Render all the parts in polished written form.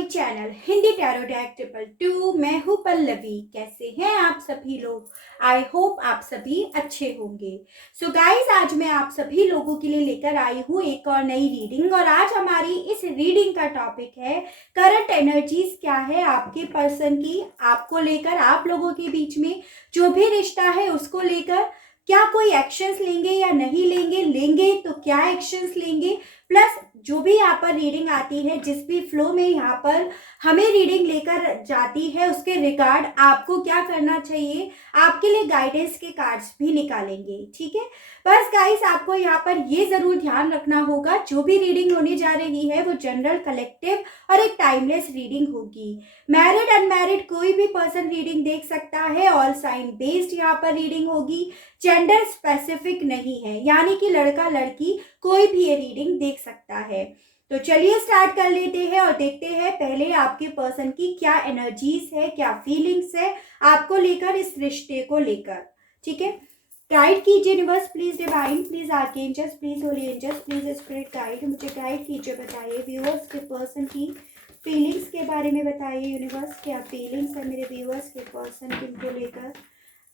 My channel Hindi tarot deck 222। मैं हूँ पल्लवी। कैसे हैं आप सभी लोग? आई होप आप सभी अच्छे होंगे। सो गाइस, आज मैं आप सभी लोगों के लिए लेकर आई हूँ एक और नई रीडिंग। और आज हमारी इस रीडिंग का टॉपिक है करंट एनर्जीज क्या है आपके पर्सन की, आपको लेकर, आप लोगों के बीच में जो भी रिश्ता है उसको लेकर। क्या कोई एक्शंस लेंगे या नहीं लेंगे, लेंगे तो क्या एक्शंस लेंगे, प्लस जो भी यहाँ पर रीडिंग आती है, जिस भी फ्लो में यहाँ पर हमें रीडिंग लेकर जाती है, उसके रिगार्ड आपको क्या करना चाहिए, आपके लिए गाइडेंस के कार्ड्स भी निकालेंगे। ठीक है, बस गाइस आपको यहाँ पर ये जरूर ध्यान रखना होगा, जो भी रीडिंग होने जा रही है वो जनरल, कलेक्टिव और एक टाइमलेस रीडिंग होगी। मैरिड अनमैरिड कोई भी पर्सन रीडिंग देख सकता है। ऑल साइन बेस्ड यहाँ पर रीडिंग होगी, जेंडर स्पेसिफिक नहीं है, यानी कि लड़का लड़की कोई भी ये रीडिंग देख सकता है। तो चलिए स्टार्ट कर लेते हैं और देखते हैं पहले आपके पर्सन की क्या एनर्जीज है, क्या फीलिंग्स है आपको लेकर, इस रिश्ते को लेकर। ठीक है, गाइड कीजिए universe, please divine, please archangels, please holy angels, please spirit guide, मुझे गाइड कीजिए। बताइए व्यूअर्स के पर्सन की फीलिंग्स के बारे में बताइए यूनिवर्स, क्या फीलिंग्स है मेरे व्यूअर्स के पर्सन को लेकर।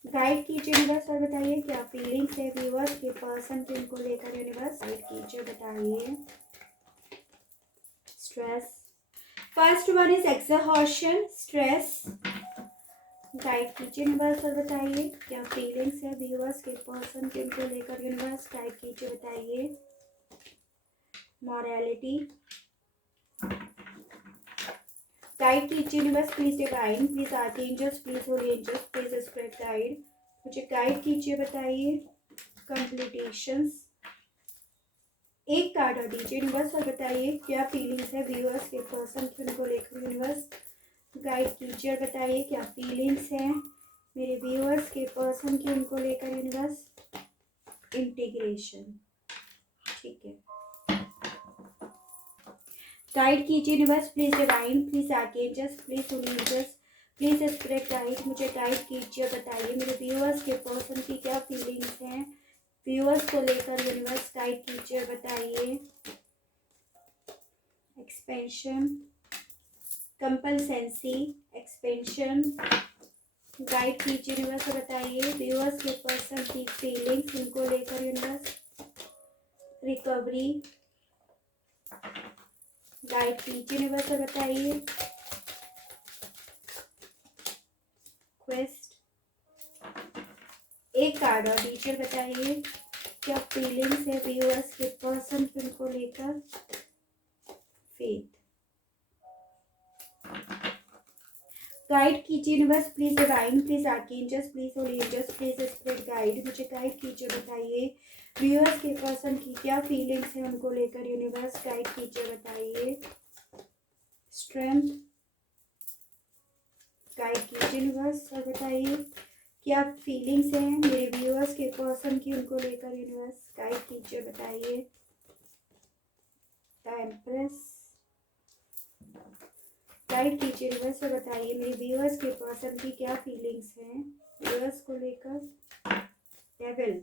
गाइड कीजिए यूनिवर्स और बताइए क्या फीलिंग्स है व्यूअर्स के पर्सन को लेकर। यूनिवर्स गाइड कीजिए, बताइए। Stress, first one is exhaustion, stress. Guide कीजिए यूनिवर्स और बताइए क्या फीलिंग्स है व्यूअर्स के पर्सन को लेकर। यूनिवर्स गाइड कीजिए, बताइए। मॉरलिटी, गाइड कीजिए universe, please divine, please archangels, please holy angels, please spirit guide, मुझे गाइड कीजिए। बताइए कंप्लीटेशंस, एक कार्ड और दीजिए यूनिवर्स और बताइए क्या फीलिंग्स है व्यूअर्स के पर्सन की उनको लेकर। यूनिवर्स गाइड कीजिए और बताइए क्या फीलिंग्स है मेरे व्यूअर्स के पर्सन की उनको लेकर। यूनिवर्स इंटीग्रेशन, ठीक है। गाइड कीजिए universe, please divine, please archangels, please holy angels, please spirit guide, मुझे गाइड कीजिए। बताइए मेरे व्यूअर्स के पर्सन की क्या फीलिंग्स हैं व्यूअर्स को लेकर। यूनिवर्स गाइड कीजिए, बताइए। एक्सपेंशन, कंपल्सेंसी, एक्सपेंशन, गाइड कीजिए यूनिवर्स और बताइए व्यूअर्स के पर्सन की फीलिंग्स इनको लेकर। यूनिवर्स रिकवरी, गाइड कीजिए यूनिवर्स और बताइए। क्वेस्ट, एक कार्ड और टीचर, बताइए क्या फीलिंग्स है व्यूअर्स के पर्सन की उनको लेकर। फेथ, गाइड कीजिए universe, please divine, please archangels, please holy angels, please spirit guide, मुझे गाइड कीजिए। बताइए व्यूअर्स के पर्सन की क्या फीलिंग्स है उनको लेकर। यूनिवर्स गाइड कीजिए, बताइए। स्ट्रेंथ, गाइड कीजिए यूनिवर्स और बताइए क्या फीलिंग्स हैं मेरे व्यूअर्स के पर्सन की उनको लेकर। यूनिवर्स गाइड कीजिए, बताइए। द एम्प्रेस, गाइड कीजिए यूनिवर्स और बताइए मेरे व्यूअर्स के पर्सन की क्या फीलिंग्स हैं व्यूअर्स को लेकर। डेविल,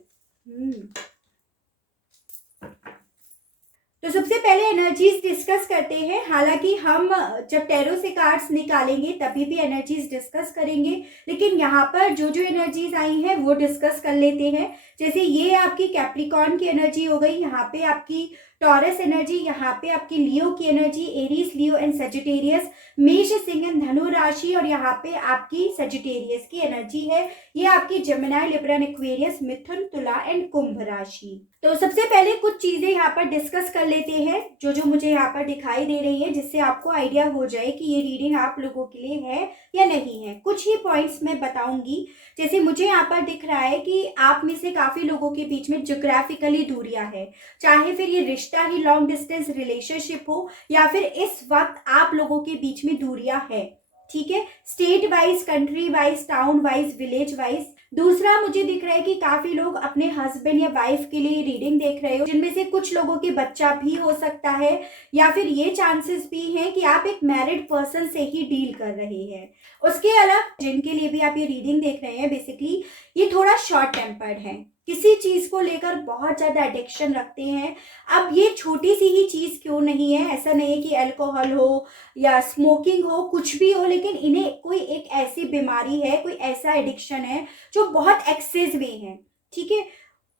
तो सबसे पहले एनर्जीज डिस्कस करते हैं। हालांकि हम जब टैरो से कार्ड्स निकालेंगे तभी भी एनर्जीज डिस्कस करेंगे, लेकिन यहाँ पर जो जो एनर्जीज आई हैं वो डिस्कस कर लेते हैं। जैसे ये आपकी कैप्रिकॉर्न की एनर्जी हो गई, यहाँ पे आपकी टॉरस एनर्जी, यहाँ पे आपकी लियो की energy, Aries, Leo and Sagittarius, मेष, सिंह एंड धनु राशि, और यहाँ पे आपकी सजिटेरियस की एनर्जी है। ये आपकी जेमिनी, लिब्रा, एक्वेरियस, मिथुन, तुला एंड कुंभ राशि। तो सबसे पहले कुछ चीजें यहाँ पर डिस्कस कर लेते हैं जो जो मुझे यहाँ पर दिखाई दे रही है, जिससे आपको आइडिया हो जाए कि ये रीडिंग आप लोगों के लिए है या नहीं है। कुछ ही पॉइंट्स मैं बताऊंगी। जैसे मुझे यहाँ पर दिख रहा है कि आप में से काफी लोगों के बीच में ज्योग्राफिकली दूरियां है, चाहे फिर ये रिश्ता ही लॉन्ग डिस्टेंस रिलेशनशिप हो या फिर इस वक्त आप लोगों के बीच में दूरियां है। ठीक है, state wise, country wise, town wise, village wise. दूसरा मुझे दिख रहा है कि काफी लोग अपने हस्बैंड या वाइफ के लिए रीडिंग देख रहे हो, जिनमें से कुछ लोगों के बच्चा भी हो सकता है, या फिर ये चांसेस भी हैं कि आप एक मैरिड पर्सन से ही डील कर रहे हैं। उसके अलावा जिनके लिए भी आप ये रीडिंग देख रहे हैं, बेसिकली ये थोड़ा शॉर्ट टेम्पर्ड है। किसी चीज को लेकर बहुत ज्यादा एडिक्शन रखते हैं। अब ये छोटी सी ही चीज क्यों नहीं है, ऐसा नहीं है कि अल्कोहल हो या स्मोकिंग हो, कुछ भी हो, लेकिन इन्हें कोई एक ऐसी बीमारी है, कोई ऐसा एडिक्शन है जो बहुत एक्सेस में है। ठीक है,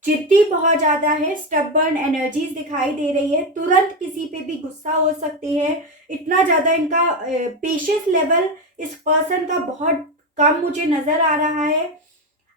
जिद्दी बहुत ज्यादा है, स्टबर्न एनर्जीज दिखाई दे रही है, तुरंत किसी पे भी गुस्सा हो सकते हैं, इतना ज्यादा इनका पेशेंस लेवल इस पर्सन का बहुत कम मुझे नजर आ रहा है।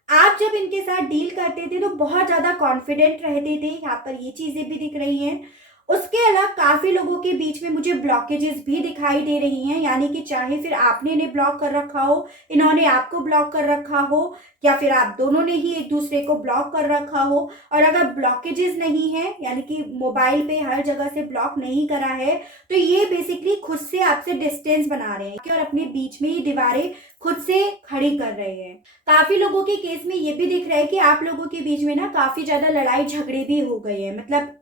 आप जब इनके साथ डील करते थे तो बहुत ज्यादा कॉन्फिडेंट रहते थे, यहाँ पर ये चीजें भी दिख रही हैं। उसके अलावा काफी लोगों के बीच में मुझे ब्लॉकेजेस भी दिखाई दे रही हैं, यानी कि चाहे फिर आपने इन्हें ब्लॉक कर रखा हो, इन्होंने आपको ब्लॉक कर रखा हो, या फिर आप दोनों ने ही एक दूसरे को ब्लॉक कर रखा हो। और अगर ब्लॉकेजेस नहीं है, यानी कि मोबाइल पे हर जगह से ब्लॉक नहीं करा है, तो ये बेसिकली खुद से आपसे डिस्टेंस बना रहे हैं और अपने बीच में ही दीवारें खुद से खड़ी कर रहे हैं। काफी लोगों के केस में ये भी दिख रहा है कि आप लोगों के बीच में ना काफी ज्यादा लड़ाई झगड़े भी हो गए हैं, मतलब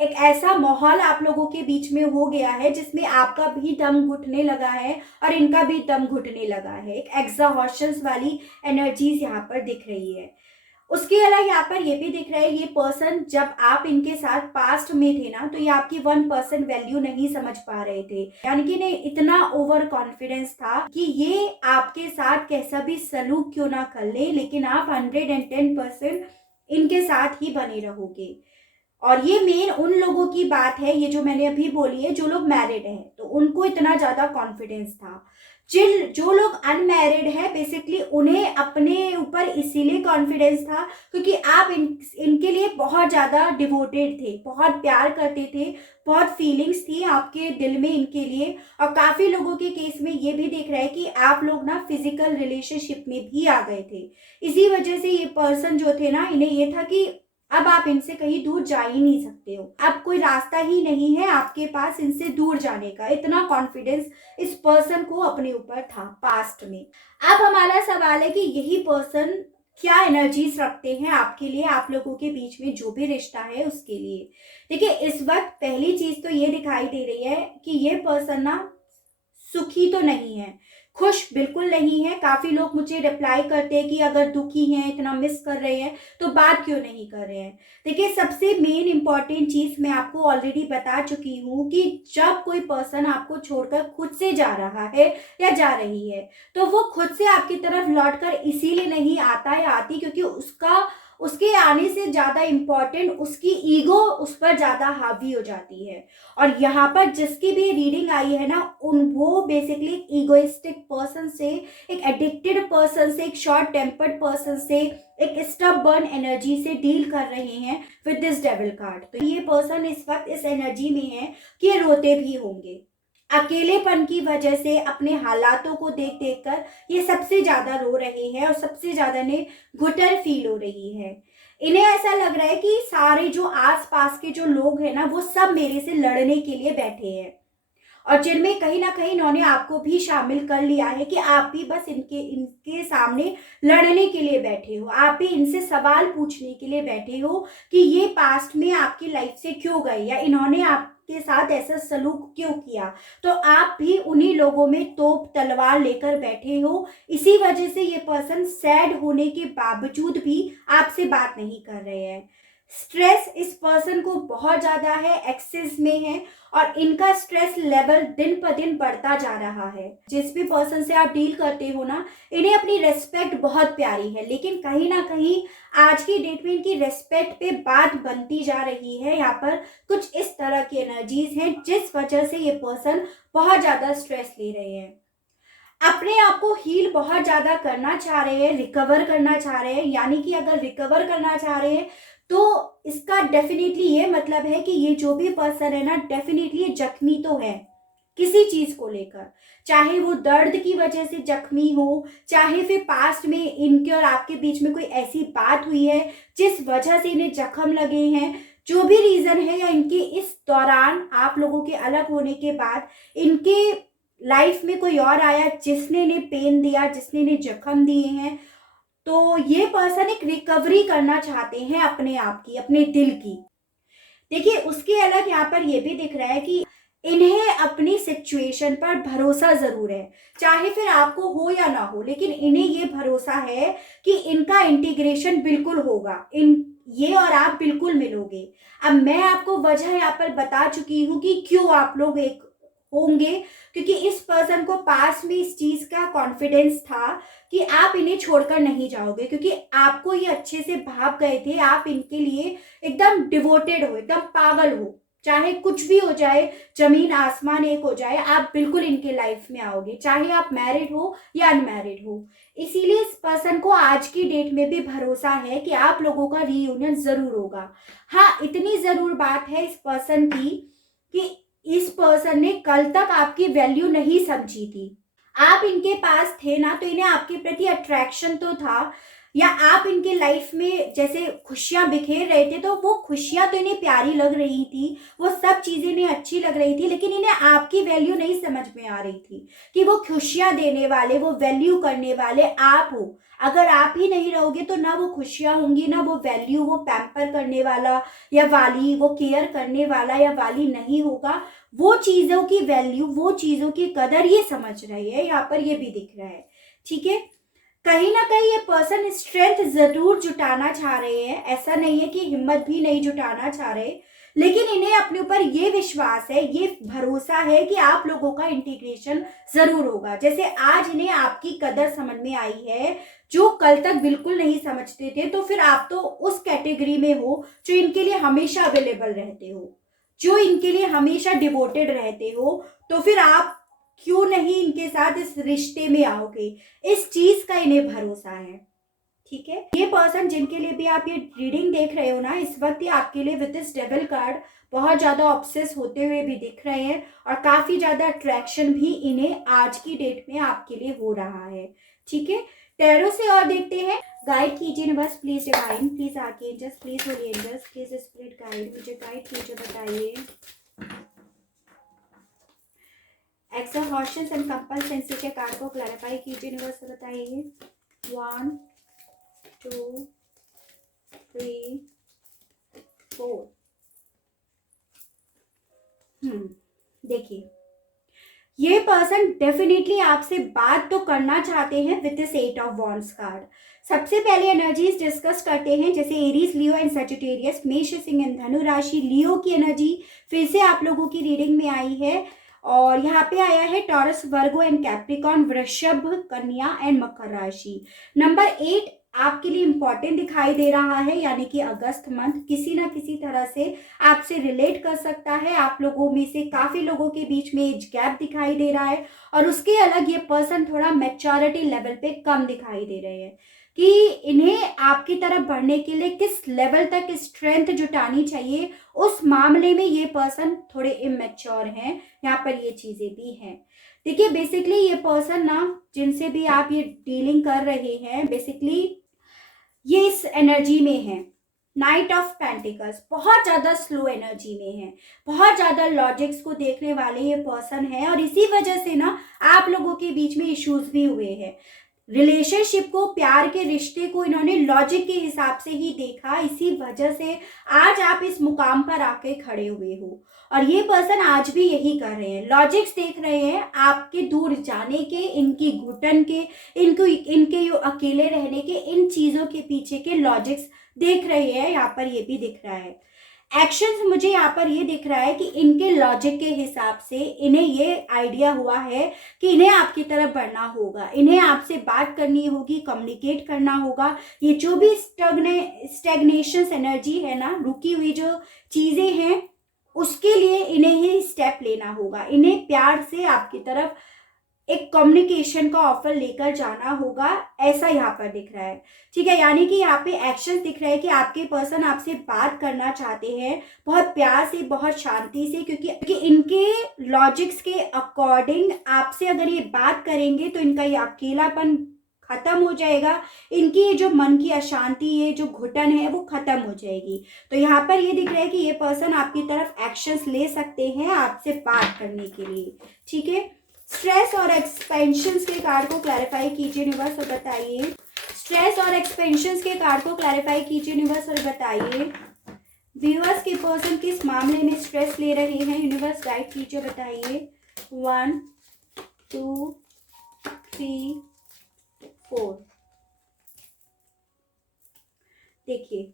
एक ऐसा माहौल आप लोगों के बीच में हो गया है जिसमें आपका भी दम घुटने लगा है और इनका भी दम घुटने लगा है। एक एग्जॉशंस वाली एनर्जीज यहाँ पर दिख रही है। उसके अलावा यहाँ पर ये भी दिख रहा है, ये पर्सन जब आप इनके साथ पास्ट में थे ना, तो ये आपकी 1% वैल्यू नहीं समझ पा रहे थे, यानी कि इन्हें इतना ओवर कॉन्फिडेंस था कि ये आपके साथ कैसा भी सलूक क्यों ना कर ले, लेकिन आप 110% इनके साथ ही बने रहोगे। और ये मेन उन लोगों की बात है, ये जो मैंने अभी बोली है, जो लोग मैरिड हैं, तो उनको इतना ज्यादा कॉन्फिडेंस था। जो लोग अनमैरिड है, बेसिकली उन्हें अपने ऊपर इसीलिए कॉन्फिडेंस था क्योंकि आप इनके लिए बहुत ज्यादा डिवोटेड थे, बहुत प्यार करते थे, बहुत फीलिंग्स थी आपके दिल में इनके लिए। और काफी लोगों के केस में ये भी देख रहा है कि आप लोग ना फिजिकल रिलेशनशिप में भी आ गए थे। इसी वजह से ये पर्सन जो थे ना, इन्हें ये था कि अब आप इनसे कहीं दूर जा ही नहीं सकते हो, अब कोई रास्ता ही नहीं है आपके पास इनसे दूर जाने का। इतना कॉन्फिडेंस इस पर्सन को अपने ऊपर था पास्ट में। अब हमारा सवाल है कि यही पर्सन क्या एनर्जीज रखते हैं आपके लिए, आप लोगों के बीच में जो भी रिश्ता है उसके लिए। देखिए, इस वक्त पहली चीज तो ये दिखाई दे रही है कि ये पर्सन ना सुखी तो नहीं है, खुश बिल्कुल नहीं है। काफी लोग मुझे रिप्लाई करते हैं कि अगर दुखी हैं, इतना मिस कर रहे हैं, तो बात क्यों नहीं कर रहे हैं। देखिए, सबसे मेन इंपॉर्टेंट चीज मैं आपको ऑलरेडी बता चुकी हूँ कि जब कोई पर्सन आपको छोड़कर खुद से जा रहा है या जा रही है, तो वो खुद से आपकी तरफ लौटकर इसीलिए नहीं आता या आती क्योंकि उसके आने से ज्यादा इम्पोर्टेंट उसकी ईगो उस पर ज्यादा हावी हो जाती है। और यहाँ पर जिसकी भी रीडिंग आई है ना, वो बेसिकली ईगोइस्टिक पर्सन से, एक एडिक्टेड पर्सन से, एक शॉर्ट टेम्पर्ड पर्सन से, एक स्टबर्न एनर्जी से डील कर रहे हैं विद दिस डेविल कार्ड। तो ये पर्सन इस वक्त इस एनर्जी में है कि ये रोते भी होंगे अकेलेपन की वजह से, अपने हालातों को देख देख कर ये सबसे ज्यादा रो रहे हैं और सबसे ज्यादा इन्हें घुटन फील हो रही है। इन्हें ऐसा लग रहा है कि सारे जो आस पास के जो लोग हैं ना, वो सब मेरे से लड़ने के लिए बैठे हैं, और जिनमें कहीं ना कहीं इन्होंने आपको भी शामिल कर लिया है कि आप भी बस इनके सामने लड़ने के लिए बैठे हो, आप भी इनसे सवाल पूछने के लिए बैठे हो कि ये पास्ट में आपकी लाइफ से क्यों गए या इन्होंने आपके साथ ऐसा सलूक क्यों किया। तो आप भी उन्हीं लोगों में तोप तलवार लेकर बैठे हो। इसी वजह से ये पर्सन सैड होने के बावजूद भी आपसे बात नहीं कर रहे हैं। स्ट्रेस इस पर्सन को बहुत ज्यादा है, एक्सेस में है, और इनका स्ट्रेस लेवल दिन पर दिन बढ़ता जा रहा है। जिस भी पर्सन से आप डील करते हो ना, इन्हें अपनी रेस्पेक्ट बहुत प्यारी है, लेकिन कहीं ना कहीं आज की डेट में इनकी रेस्पेक्ट पे बात बनती जा रही है। यहाँ पर कुछ इस तरह की एनर्जीज हैं जिस वजह से ये पर्सन बहुत ज्यादा स्ट्रेस ले रहे हैं, अपने आप को हील बहुत ज्यादा करना चाह रहे हैं, रिकवर करना चाह रहे हैं। यानी कि अगर रिकवर करना चाह रहे हैं तो इसका डेफिनेटली ये मतलब है कि ये जो भी पर्सन है ना, डेफिनेटली जख्मी तो है किसी चीज को लेकर, चाहे वो दर्द की वजह से जख्मी हो, चाहे फिर पास्ट में इनके और आपके बीच में कोई ऐसी बात हुई है जिस वजह से इन्हें जख्म लगे हैं। जो भी रीजन है, या इनके इस दौरान आप लोगों के अलग होने के बाद इनके लाइफ में कोई और आया जिसने इन्हें पेन दिया, जिसने इन्हें जख्म दिए हैं, तो ये पर्सन एक रिकवरी करना चाहते हैं अपने आप की, अपने दिल की। देखिए, उसके अलग यहाँ पर ये भी दिख रहा है कि इन्हें अपनी सिचुएशन पर भरोसा जरूर है, चाहे फिर आपको हो या ना हो, लेकिन इन्हें ये भरोसा है कि इनका इंटीग्रेशन बिल्कुल होगा, इन ये और आप बिल्कुल मिलोगे। अब मैं आपको वजह यहाँ पर बता चुकी हूँ कि क्यों आप लोग एक होंगे, क्योंकि इस पर्सन को पास में इस चीज का कॉन्फिडेंस था कि आप इन्हें छोड़कर नहीं जाओगे, क्योंकि आपको ये अच्छे से भाप गए थे, आप इनके लिए एकदम डिवोटेड हो, एकदम पागल हो, चाहे कुछ भी हो जाए, जमीन आसमान एक हो जाए, आप बिल्कुल इनके लाइफ में आओगे, चाहे आप मैरिड हो या अनमैरिड हो। इसीलिए इस पर्सन को आज की डेट में भी भरोसा है कि आप लोगों का रीयूनियन जरूर होगा। हाँ, इतनी जरूर बात है इस पर्सन की कि इस पर्सन ने कल तक आपकी वैल्यू नहीं समझी थी। आप इनके पास थे ना, तो इन्हें आपके प्रति अट्रैक्शन तो था, या आप इनके लाइफ में जैसे खुशियां बिखेर रहे थे तो वो खुशियां तो इन्हें प्यारी लग रही थी, वो सब चीजें इन्हें अच्छी लग रही थी, लेकिन इन्हें आपकी वैल्यू नहीं समझ में आ रही थी कि वो खुशियां देने वाले, वो वैल्यू करने वाले आप हो। अगर आप ही नहीं रहोगे तो ना वो खुशियां होंगी, ना वो वैल्यू, वो पैम्पर करने वाला या वाली, वो केयर करने वाला या वाली नहीं होगा। वो चीजों की वैल्यू, वो चीजों की कदर ये समझ रहे हैं, यहाँ पर ये भी दिख रहा है। ठीक है, कहीं ना कहीं ये पर्सन स्ट्रेंथ जरूर जुटाना चाह रहे हैं, ऐसा नहीं है कि हिम्मत भी नहीं जुटाना चाह रहे, लेकिन इन्हें अपने ऊपर ये विश्वास है, ये भरोसा है कि आप लोगों का इंटीग्रेशन जरूर होगा। जैसे आज इन्हें आपकी कदर समझ में आई है, जो कल तक बिल्कुल नहीं समझते थे, तो फिर आप तो उस कैटेगरी में हो जो इनके लिए हमेशा अवेलेबल रहते हो, जो इनके लिए हमेशा डिवोटेड रहते हो, तो फिर आप क्यों नहीं इनके साथ इस रिश्ते में आओगे, इस चीज का इन्हें भरोसा है। ठीक है, ये पर्सन जिनके लिए भी आप ये रीडिंग देख रहे हो ना, इस वक्त ये आपके लिए विद दिस डेविल कार्ड बहुत ज्यादा ऑब्सेस होते हुए भी दिख रहे हैं, और काफी ज्यादा अट्रैक्शन भी इन्हें आज की डेट में आपके लिए हो रहा है। ठीक है, टैरो से और देखते हैं। गाइड कीजिए universe, please divine, please archangels, please holy angels, please spirit guide, मुझे गाइड कीजिए, बताइए। एक्सहॉर्शंस एंड कंपल्सेंसी के कार्ड को क्लैरिफाई कीजिए यूनिवर्स, बताइए। 1 2 3 4। देखिए, ये पर्सन डेफिनेटली आपसे बात तो करना चाहते हैं with this 8 of wands card. सबसे पहले एनर्जीज डिस्कस करते हैं, जैसे एरीज, लियो एंड सजिटेरियस, मेष, सिंह एंड धनु राशि। लियो की एनर्जी फिर से आप लोगों की रीडिंग में आई है, और यहाँ पे आया है टॉरस, वर्गो एंड कैप्रिकॉन, वृषभ, कन्या एंड मकर राशि। नंबर 8 आपके लिए इंपॉर्टेंट दिखाई दे रहा है, यानी कि अगस्त मंथ किसी ना किसी तरह से आपसे रिलेट कर सकता है। आप लोगों में से काफी लोगों के बीच में एज गैप दिखाई दे रहा है, और उसके अलग ये पर्सन थोड़ा मैच्योरिटी लेवल पे कम दिखाई दे रहे हैं कि इन्हें आपकी तरफ बढ़ने के लिए किस लेवल तक स्ट्रेंथ जुटानी चाहिए, उस मामले में ये पर्सन थोड़े इमेच्योर हैं। यहाँ पर ये चीजें भी हैं। देखिए, बेसिकली ये पर्सन ना, जिनसे भी आप ये डीलिंग कर रहे हैं, बेसिकली ये इस एनर्जी में है। नाइट ऑफ पेंटिकल्स बहुत ज्यादा स्लो एनर्जी में है, बहुत ज्यादा लॉजिक्स को देखने वाले ये पर्सन है, और इसी वजह से ना आप लोगों के बीच में इश्यूज भी हुए हैं। रिलेशनशिप को, प्यार के रिश्ते को इन्होंने लॉजिक के हिसाब से ही देखा, इसी वजह से आज आप इस मुकाम पर आके खड़े हुए हो, और ये पर्सन आज भी यही कर रहे हैं, लॉजिक्स देख रहे हैं आपके दूर जाने के, इनकी घुटन के, इनके अकेले रहने के, इन चीजों के पीछे के लॉजिक्स देख रहे हैं। यहाँ पर ये भी दिख रहा है। एक्शंस मुझे यहाँ पर ये दिख रहा है कि इनके लॉजिक के हिसाब से इन्हें ये आइडिया हुआ है कि इन्हें आपकी तरफ बढ़ना होगा, इन्हें आपसे बात करनी होगी, कम्युनिकेट करना होगा। ये जो भी स्टेगनेशन एनर्जी है ना, रुकी हुई जो चीजें हैं, उसके लिए इन्हें ही स्टेप लेना होगा, इन्हें प्यार से आपकी तरफ एक कम्युनिकेशन का ऑफर लेकर जाना होगा, ऐसा यहाँ पर दिख रहा है। ठीक है, यानी कि यहाँ पे एक्शन दिख रहा है कि आपके पर्सन आपसे बात करना चाहते हैं बहुत प्यार से, बहुत शांति से, क्योंकि इनके लॉजिक्स के अकॉर्डिंग आपसे अगर ये बात करेंगे तो इनका ये अकेलापन खत्म हो जाएगा, इनकी ये जो मन की अशांति, ये जो घुटन है वो खत्म हो जाएगी। तो यहाँ पर ये दिख रहा है कि ये पर्सन आपकी तरफ एक्शंस ले सकते हैं आपसे बात करने के लिए। ठीक है, स्ट्रेस और एक्सपेंशंस के कार्ड को क्लैरिफाई कीजिए यूनिवर्स और बताइए। स्ट्रेस और एक्सपेंशंस के कार्ड को क्लैरिफाई कीजिए यूनिवर्स और बताइए। व्यूअर्स के पर्सन किस मामले में स्ट्रेस ले रहे हैं, यूनिवर्स गाइड कीजिए, बताइए। 1 2 3 4। देखिए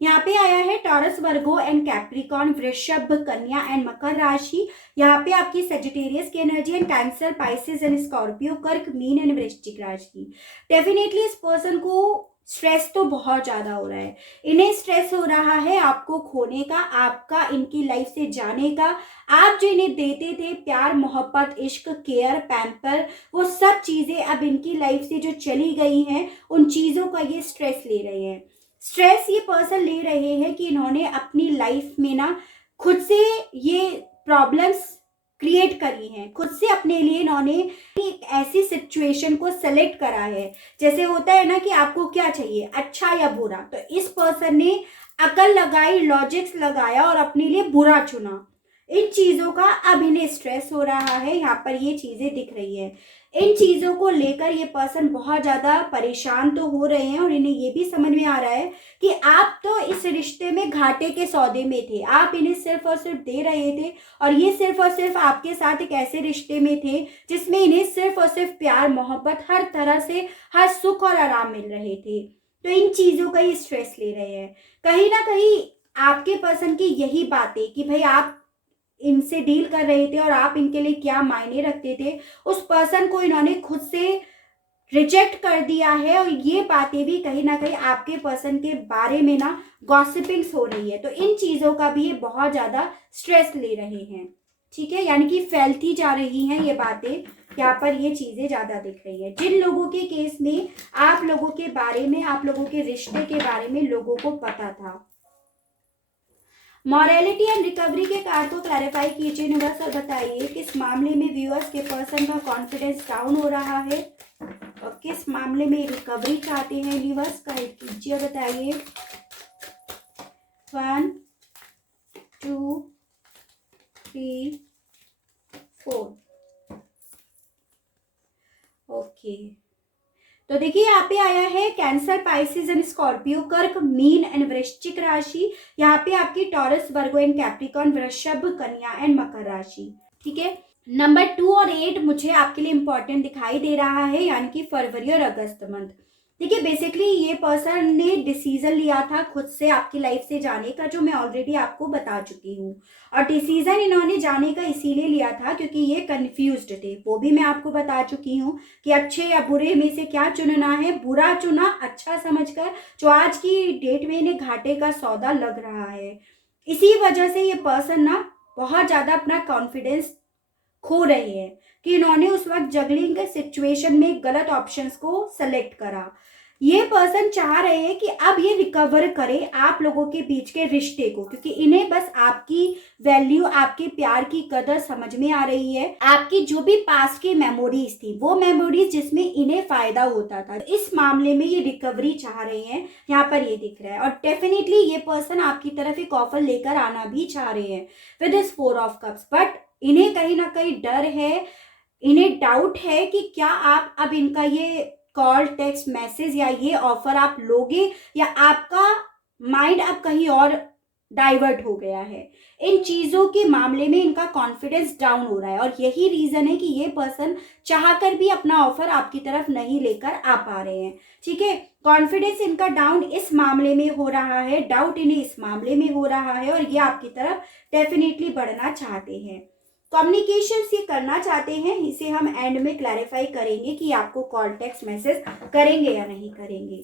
यहाँ पे आया है टॉरस, वर्गो एंड कैप्रिकॉर्न, वृषभ, कन्या एंड मकर राशि। यहाँ पे आपकी सेजिटेरियस की energy and cancer, Pisces and Scorpio, कर्क, मीन एंड वृश्चिक राशि। डेफिनेटली इस पर्सन को स्ट्रेस तो बहुत ज्यादा हो रहा है। इन्हें स्ट्रेस हो रहा है आपको खोने का, आपका इनकी लाइफ से जाने का। आप जो इन्हें देते थे प्यार, मोहब्बत, इश्क, केयर, पैम्पर, वो सब चीजें अब इनकी लाइफ से जो चली गई हैं, उन चीजों का ये स्ट्रेस ले रहे हैं। स्ट्रेस ये पर्सन ले रहे हैं कि इन्होंने अपनी लाइफ में ना खुद से ये प्रॉब्लम्स क्रिएट करी हैं, खुद से अपने लिए इन्होंने एक ऐसी सिचुएशन को सेलेक्ट करा है। जैसे होता है ना कि आपको क्या चाहिए, अच्छा या बुरा, तो इस पर्सन ने अकल लगाई, लॉजिक्स लगाया और अपने लिए बुरा चुना। इन चीजों का अब इन्हें स्ट्रेस हो रहा है, यहाँ पर ये चीजें दिख रही है। इन चीजों को लेकर ये पर्सन बहुत ज्यादा परेशान तो हो रहे हैं और इन्हें ये भी समझ में आ रहा है कि आप तो इस रिश्ते में घाटे के सौदे में थे। आप इन्हें सिर्फ और सिर्फ दे रहे थे और ये सिर्फ और सिर्फ आपके साथ एक ऐसे रिश्ते में थे जिसमें इन्हें सिर्फ और सिर्फ प्यार, मोहब्बत, हर तरह से हर सुख और आराम मिल रहे थे। तो इन चीजों का ये स्ट्रेस ले रहे हैं। कहीं ना कहीं आपके पर्सन की यही बात है कि भाई आप इनसे डील कर रहे थे और आप इनके लिए क्या मायने रखते थे, उस पर्सन को इन्होंने खुद से रिजेक्ट कर दिया है। और ये बातें भी कहीं ना कहीं आपके पर्सन के बारे में ना गॉसिपिंग्स हो रही है। तो इन चीजों का भी ये बहुत ज्यादा स्ट्रेस ले रहे हैं, ठीक है, यानी कि फैलती जा रही हैं ये बातें। यहाँ पर ये चीजें ज्यादा दिख रही है। जिन लोगों के केस में आप लोगों के बारे में, आप लोगों के रिश्ते के बारे में लोगों को पता था। मॉरेलिटी एंड रिकवरी के कार्ड को क्लैरिफाई कीजिए यूनिवर्स और बताइए किस मामले में व्यूअर्स के पर्सन का कॉन्फिडेंस डाउन हो रहा है और किस मामले में रिकवरी चाहते हैं। यूनिवर्स गाइड कीजिए और बताइए। 1 2 3 4। ओके, तो देखिए यहाँ पे आया है कैंसर, पाइसेस एंड स्कॉर्पियो, कर्क, मीन एंड वृश्चिक राशि। यहाँ पे आपकी टॉरस, वर्गो एंड कैप्रिकॉर्न, वृषभ, कन्या एंड मकर राशि, ठीक है। नंबर 2 और 8 मुझे आपके लिए इंपॉर्टेंट दिखाई दे रहा है, यानी कि फरवरी और अगस्त मंथ। देखिए बेसिकली ये पर्सन ने डिसीजन लिया था खुद से आपकी लाइफ से जाने का, जो मैं ऑलरेडी आपको बता चुकी हूँ। और डिसीजन इन्होंने जाने का इसीलिए लिया था क्योंकि ये कंफ्यूज्ड थे, वो भी मैं आपको बता चुकी हूँ कि अच्छे या बुरे में से क्या चुनना है। बुरा चुना अच्छा समझकर, जो आज की डेट में इन्हें घाटे का सौदा लग रहा है। इसी वजह से ये पर्सन ना बहुत ज्यादा अपना कॉन्फिडेंस खो रहे हैं कि इन्होंने उस वक्त जगलिंग सिचुएशन में गलत ऑप्शंस को सेलेक्ट करा। ये पर्सन चाह रहे हैं कि अब ये रिकवर करे आप लोगों के बीच के रिश्ते को, क्योंकि इन्हें बस आपकी वैल्यू, आपके प्यार की कदर समझ में आ रही है। आपकी जो भी पास्ट की मेमोरीज थी, वो मेमोरीज जिसमें इन्हें फायदा होता था, इस मामले में ये रिकवरी चाह रहे हैं, यहाँ पर ये दिख रहा है। और डेफिनेटली ये पर्सन आपकी तरफ एक ऑफर लेकर आना भी चाह रहे हैं with this 4 of cups. But इन्हें कहीं ना कहीं डर है, इन्हें डाउट है कि क्या आप अब इनका ये कॉल, टेक्स्ट मैसेज या ये ऑफर आप लोगे या आपका माइंड अब कहीं और डाइवर्ट हो गया है। इन चीजों के मामले में इनका कॉन्फिडेंस डाउन हो रहा है और यही रीजन है कि ये पर्सन चाहकर भी अपना ऑफर आपकी तरफ नहीं लेकर आ पा रहे हैं, ठीक है। कॉन्फिडेंस इनका डाउन इस मामले में हो रहा है, डाउट इन्हें इस मामले में हो रहा है और ये आपकी तरफ डेफिनेटली बढ़ना चाहते हैं। कम्युनिकेशन ये करना चाहते हैं, इसे हम एंड में क्लैरिफाई करेंगे कि आपको कॉल, टेक्स्ट मैसेज करेंगे या नहीं करेंगे।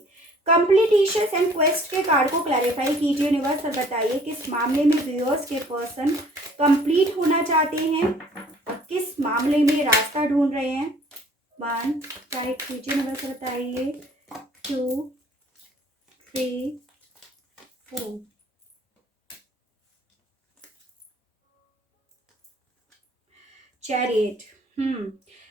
कंप्लीटिशंस एंड क्वेस्ट के कार्ड को क्लैरिफाई कीजिए यूनिवर्स और बताइए किस मामले में व्यूअर्स के पर्सन कंप्लीट होना चाहते हैं और किस मामले में रास्ता ढूंढ रहे हैं। 1 गाइड कीजिए यूनिवर्स और बताइए। 2 3 4। Chariot,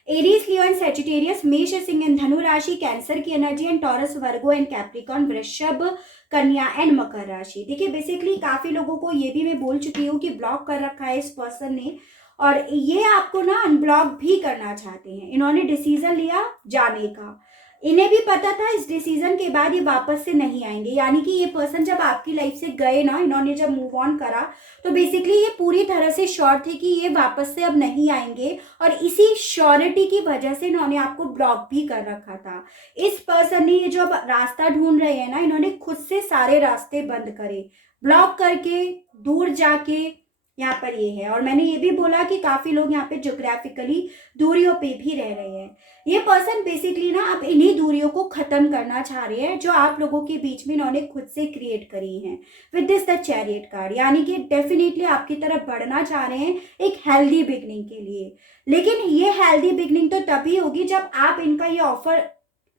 Aries, Leo and Sagittarius, मेष, सिंह एंड धनु राशि, कैंसर की energy and taurus, Virgo and Capricorn, वृषभ, कन्या एंड मकर राशि। देखिए बेसिकली काफी लोगों को ये भी मैं बोल चुकी हूँ कि ब्लॉक कर रखा है इस पर्सन ने और ये आपको ना अनब्लॉक भी करना चाहते हैं। इन्होंने डिसीजन लिया जाने का। इन्हें भी पता था इस डिसीजन के बाद ये वापस से नहीं आएंगे, यानी कि ये पर्सन जब आपकी लाइफ से गए ना, इन्होंने जब मूव ऑन करा, तो बेसिकली ये पूरी तरह से श्योर थे कि ये वापस से अब नहीं आएंगे, और इसी श्योरिटी की वजह से इन्होंने आपको ब्लॉक भी कर रखा था। इस पर्सन ने ये जो अब रास्ता ढूंढ रहे हैं ना, इन्होंने खुद से सारे रास्ते बंद करे, ब्लॉक करके, दूर जाके, यहाँ पर ये है। और मैंने ये भी बोला कि काफी लोग यहाँ पे ज्योग्राफिकली दूरियों पे भी रह रहे हैं। ये पर्सन बेसिकली ना अब इन्हीं दूरियों को खत्म करना चाह रहे हैं जो आप लोगों के बीच में इन्होंने खुद से क्रिएट करी हैं with this the chariot card, यानी कि डेफिनेटली आपकी तरफ बढ़ना चाह रहे हैं एक हेल्दी बिगनिंग के लिए। लेकिन ये हेल्दी बिगनिंग तो तभी होगी जब आप इनका ये ऑफर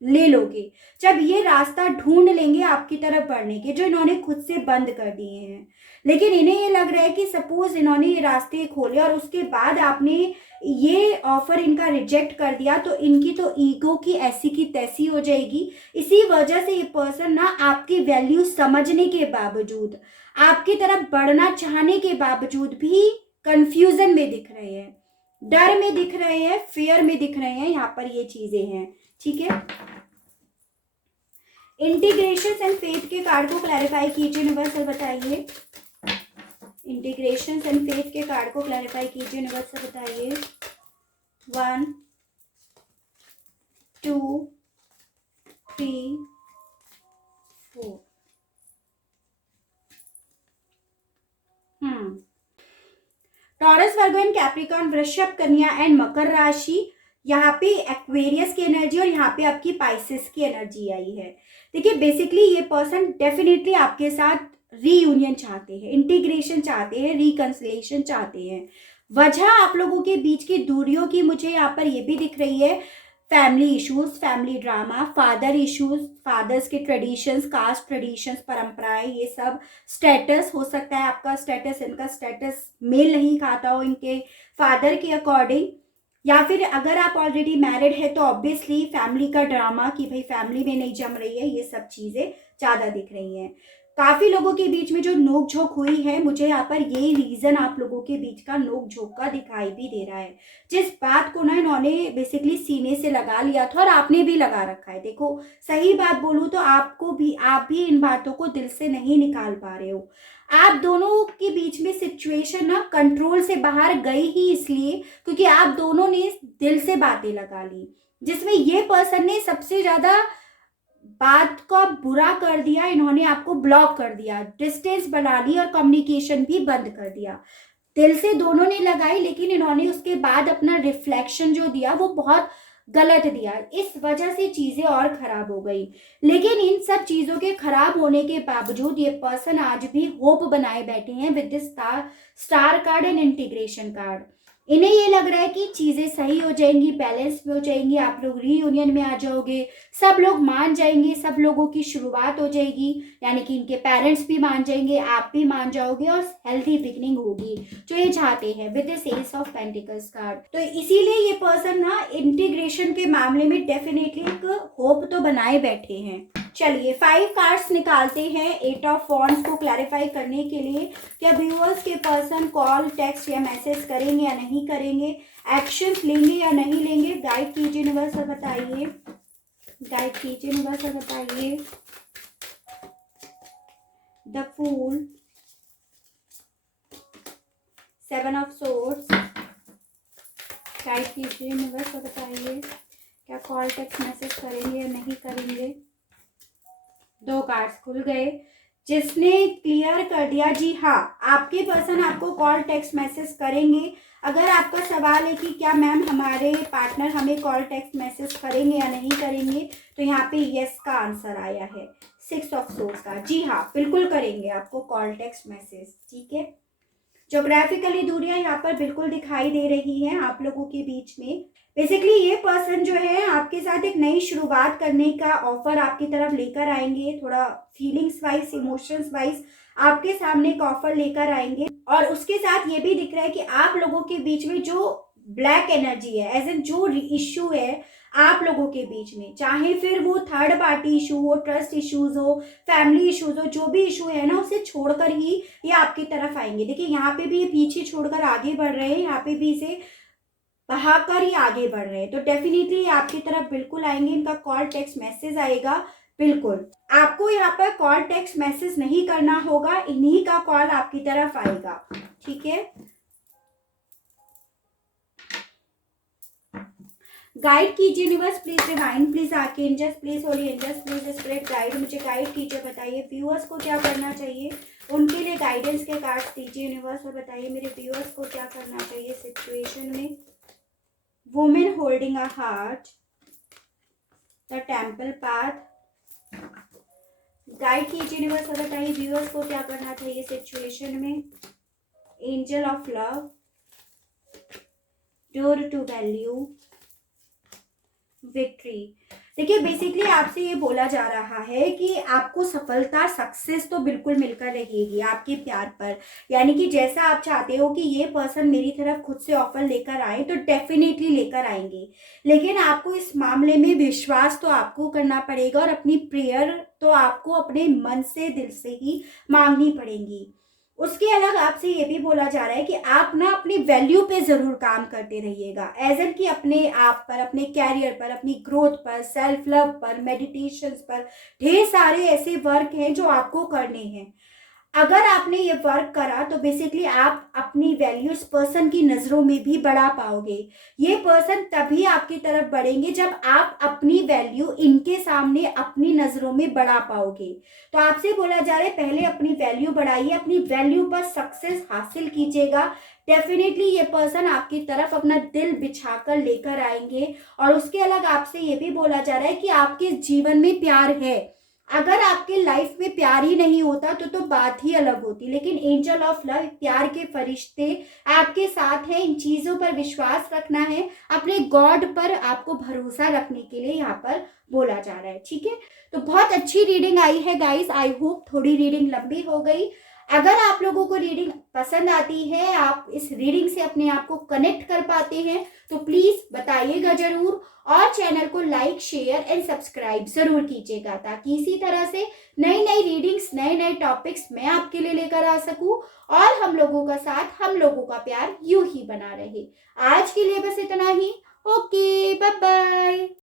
ले लोगे, जब ये रास्ता ढूंढ लेंगे आपकी तरफ बढ़ने के, जो इन्होंने खुद से बंद कर दिए हैं। लेकिन इन्हें ये लग रहा है कि सपोज इन्होंने ये रास्ते खोले और उसके बाद आपने ये ऑफर इनका रिजेक्ट कर दिया, तो इनकी तो ईगो की ऐसी की तैसी हो जाएगी। इसी वजह से ये पर्सन ना आपकी वैल्यू समझने के बावजूद, आपकी तरफ बढ़ना चाहने के बावजूद भी कंफ्यूजन में दिख रहे हैं, डर में दिख रहे हैं, फियर में दिख रहे हैं। यहाँ पर ये चीजें हैं, ठीक है। इंटीग्रेशन एंड फेथ के कार्ड को क्लैरिफाई कीजिए यूनिवर्सल, बताइए। इंटीग्रेशन एंड फेथ के कार्ड को क्लैरिफाई कीजिए यूनिवर्सल, बताइए। 1 2 3 4। टॉरस, वर्गो एंड कैप्रिकॉर्न, वृषभ, कन्या एंड मकर राशि, यहाँ पे एक्वेरियस की एनर्जी और यहाँ पे आपकी पाइसेस की एनर्जी आई है। देखिए बेसिकली ये पर्सन डेफिनेटली आपके साथ रीयूनियन चाहते हैं, इंटीग्रेशन चाहते हैं, रिकंसिलिएशन चाहते हैं। वजह आप लोगों के बीच की दूरियों की मुझे यहाँ पर ये भी दिख रही है, family issues, family drama, father issues, fathers के ट्रेडिशंस, कास्ट ट्रेडिशंस, परंपराएं, ये सब। स्टेटस हो सकता है आपका स्टेटस, इनका स्टेटस मेल नहीं खाता हो इनके फादर के अकॉर्डिंग, या फिर अगर आप ऑलरेडी मैरिड है तो ऑब्वियसली फैमिली का ड्रामा कि भाई फैमिली में नहीं जम रही है, ये सब चीजें ज्यादा दिख रही हैं। काफी लोगों के बीच में जो नोक झोंक हुई है, मुझे यहाँ पर यही रीजन आप लोगों के बीच का नोक झोंक का दिखाई भी दे रहा है। जिस बात को ना इन्होंने बेसिकली सीने से लगा लिया था और आपने भी लगा रखा है। देखो सही बात बोलूं तो आप भी इन बातों को दिल से नहीं निकाल पा रहे हो। आप दोनों के बीच में सिचुएशन ना कंट्रोल से बाहर गई ही इसलिए क्योंकि आप दोनों ने दिल से बातें लगा ली, जिसमें ये पर्सन ने सबसे ज्यादा बात को बुरा कर दिया, इन्होंने आपको ब्लॉक कर दिया, डिस्टेंस बना ली और कम्युनिकेशन भी बंद कर दिया। दिल से दोनों ने लगाई, लेकिन इन्होंने उसके बाद अपना रिफ्लेक्शन जो दिया वो बहुत गलत दिया। इस वजह से चीजें और खराब हो गई। लेकिन इन सब चीजों के खराब होने के बावजूद ये पर्सन आज भी होप बनाए बैठे हैं with this star card and integration card. इन्हें ये लग रहा है कि चीजें सही हो जाएंगी, बैलेंस में हो जाएंगी, आप लोग रीयूनियन में आ जाओगे, सब लोग मान जाएंगे, सब लोगों की शुरुआत हो जाएगी, यानी कि इनके पेरेंट्स भी मान जाएंगे, आप भी मान जाओगे और हेल्थी बिगनिंग होगी जो ये चाहते हैं with this S of pentacles card. तो इसीलिए ये पर्सन ना इंटीग्रेशन के मामले में डेफिनेटली एक होप तो बनाए बैठे हैं। चलिए 5 कार्ड्स निकालते हैं 8 ऑफ वॉन्ड्स को क्लैरिफाई करने के लिए। क्या व्यूअर्स के पर्सन कॉल, टेक्स्ट या मैसेज करेंगे या नहीं करेंगे, एक्शंस लेंगे या नहीं लेंगे, गाइड कीजिए यूनिवर्सल, बताइए। गाइड कीजिए यूनिवर्सल, बताइए। The fool, 7 of swords, guide कीजिए यूनिवर्सल, बताइए। क्या कॉल, टेक्स्ट, मैसेज करेंगे या नहीं करेंगे। 2 कार्ड्स खुल गए। जिसने क्लियर कर दिया, जी हाँ, आपके पर्सन आपको कॉल, टेक्स्ट, मैसेज करेंगे। अगर आपका सवाल है कि क्या मैम हमारे पार्टनर हमें कॉल, टेक्स्ट, मैसेज करेंगे या नहीं करेंगे, तो यहाँ पे यस का आंसर आया है 6 ऑफ सोर्ड्स का। जी हाँ, बिल्कुल करेंगे आपको कॉल, टेक्स्ट, मैसेज, ठीक है। ज्योग्राफिकली दूरियां यहाँ पर बिल्कुल दिखाई दे रही हैं आप लोगों के बीच में। बेसिकली ये पर्सन जो है आपके साथ एक नई शुरुआत करने का ऑफर आपकी तरफ लेकर आएंगे। थोड़ा फीलिंग्स वाइज, इमोशंस वाइज आपके सामने एक ऑफर लेकर आएंगे। और उसके साथ ये भी दिख रहा है कि आप लोगों के बीच में जो ब्लैक एनर्जी है, एज एन जो इश्यू है आप लोगों के बीच में, चाहे फिर वो थर्ड पार्टी इशू हो, ट्रस्ट इश्यूज हो, फैमिली इश्यूज हो, जो भी इशू है ना, उसे छोड़कर ही ये आपकी तरफ आएंगे। देखिए यहाँ पे भी ये पीछे छोड़कर आगे बढ़ रहे हैं, यहाँ पे भी इसे बहाकर ही आगे बढ़ रहे हैं, तो डेफिनेटली आपकी तरफ बिल्कुल आएंगे। इनका कॉल टेक्स्ट मैसेज आएगा। बिल्कुल आपको यहाँ पर कॉल टेक्स्ट मैसेज नहीं करना होगा, इन्हीं का कॉल आपकी तरफ आएगा। ठीक है, गाइड कीजिए universe, please divine, please archangels, please holy angels, please spirit guide, मुझे गाइड कीजिए। बताइए व्यूअर्स को क्या करना चाहिए, उनके लिए गाइडेंस के कार्ड्स दीजिए यूनिवर्स, और बताइए मेरे व्यूअर्स को क्या करना चाहिए सिचुएशन में। Women holding a heart, the temple path, guide कीजिए यूनिवर्स, और बताइए व्यूअर्स को क्या करना चाहिए सिचुएशन में। Angel of love, door to value, victory. देखिए बेसिकली आपसे ये बोला जा रहा है कि आपको सफलता, सक्सेस तो बिल्कुल मिलकर रहेगी आपके प्यार पर, यानी कि जैसा आप चाहते हो कि ये पर्सन मेरी तरफ खुद से ऑफर लेकर आए तो डेफिनेटली लेकर आएंगे, लेकिन आपको इस मामले में विश्वास तो आपको करना पड़ेगा और अपनी प्रेयर तो आपको अपने मन से, दिल से ही मांगनी पड़ेगी। उसके अलग आपसे ये भी बोला जा रहा है कि आप ना अपनी वैल्यू पे जरूर काम करते रहिएगा, एज एन कि अपने आप पर, अपने कैरियर पर, अपनी ग्रोथ पर, सेल्फ लव पर, मेडिटेशन पर, ढेर सारे ऐसे वर्क हैं जो आपको करने हैं। अगर आपने ये वर्क करा तो बेसिकली आप अपनी वैल्यू इस पर्सन की नज़रों में भी बढ़ा पाओगे। ये पर्सन तभी आपकी तरफ बढ़ेंगे जब आप अपनी वैल्यू इनके सामने अपनी नज़रों में बढ़ा पाओगे। तो आपसे बोला जा रहा है पहले अपनी वैल्यू बढ़ाइए, अपनी वैल्यू पर सक्सेस हासिल कीजिएगा। डेफिनेटली ये पर्सन आपकी तरफ अपना दिल बिछाकर लेकर आएंगे। और उसके अलग आपसे ये भी बोला जा रहा है कि आपके जीवन में प्यार है। अगर आपके लाइफ में प्यार ही नहीं होता तो बात ही अलग होती, लेकिन एंजल ऑफ लव, प्यार के फरिश्ते आपके साथ हैं। इन चीजों पर विश्वास रखना है, अपने गॉड पर आपको भरोसा रखने के लिए यहाँ पर बोला जा रहा है। ठीक है, तो बहुत अच्छी रीडिंग आई है गाइस। आई होप थोड़ी रीडिंग लंबी हो गई। अगर आप लोगों को रीडिंग पसंद आती है, आप इस रीडिंग से अपने आप को कनेक्ट कर पाते हैं, तो प्लीज बताइएगा जरूर, और चैनल को लाइक, शेयर एंड सब्सक्राइब जरूर कीजिएगा, ताकि इसी तरह से नई नई रीडिंग्स, नए नए टॉपिक्स मैं आपके लिए लेकर आ सकूं और हम लोगों का साथ, हम लोगों का प्यार यूं ही बना रहे। आज के लिए बस इतना ही। Okay, bye bye.